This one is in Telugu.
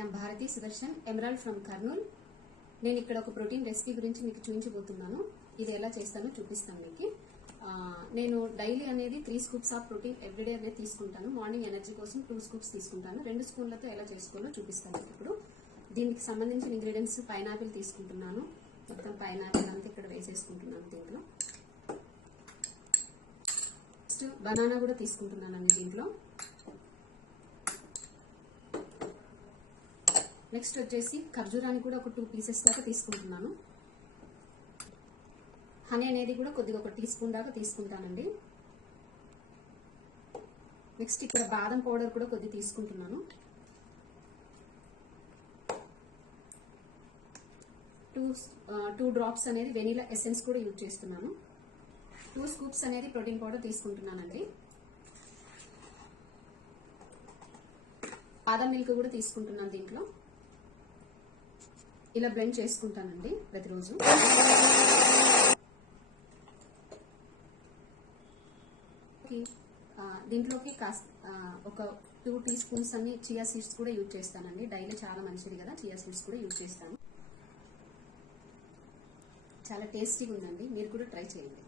I'm Bharathi Sudarshan Emerald from Kurnool. నేను ఇక్కడ ఒక ప్రోటీన్ రెసిపీ గురించి మీకు చూపించబోతున్నాను. ఇది ఎలా చేస్తానో చూపిస్తాను మీకు. నేను డైలీ అనేది 3 స్కూప్స్ ఆఫ్ ప్రోటీన్ ఎవ్రీడే అనేది తీసుకుంటాను. మార్నింగ్ ఎనర్జీ కోసం 2 స్కూప్స్ తీసుకుంటాను. 2 స్పూన్లతో ఎలా చేసుకోవాలో చూపిస్తాను ఇప్పుడు. దీనికి సంబంధించిన ఇంగ్రీడియంట్స్ పైనాపిల్ తీసుకుంటున్నాను. మొత్తం పైనాపిల్ అంతా ఇక్కడ వేసేసుకుంటున్నాను. దీంట్లో నెక్స్ట్ బనానా కూడా తీసుకుంటున్నాను దీంట్లో. నెక్స్ట్ వచ్చేసి ఖర్జూరాన్ని కూడా ఒక 2 పీసెస్ దాకా తీసుకుంటున్నాను. హనీ అనేది కూడా కొద్దిగా 1 టీ స్పూన్ దాకా తీసుకుంటానండి. నెక్స్ట్ ఇక్కడ బాదం పౌడర్ కూడా కొద్దిగా తీసుకుంటున్నాను. 2 డ్రాప్స్ అనేది వెనిలా ఎసెన్స్ కూడా యూజ్ చేస్తున్నాను. 2 స్కూప్స్ అనేది ప్రోటీన్ పౌడర్ తీసుకుంటున్నానండి. బాదం మిల్క్ కూడా తీసుకుంటున్నాను. దీంట్లో ఇలా బ్లెండ్ చేసుకుంటానండి ప్రతిరోజు. దీంట్లోకి ఒక 2 టీ స్పూన్స్ అన్ని చియా సీడ్స్ కూడా యూజ్ చేస్తానండి. డైలీ చాలా మంచిది కదా, చియా సీడ్స్ కూడా యూజ్ చేస్తాను. చాలా టేస్టీగా ఉందండి, మీరు కూడా ట్రై చేయండి.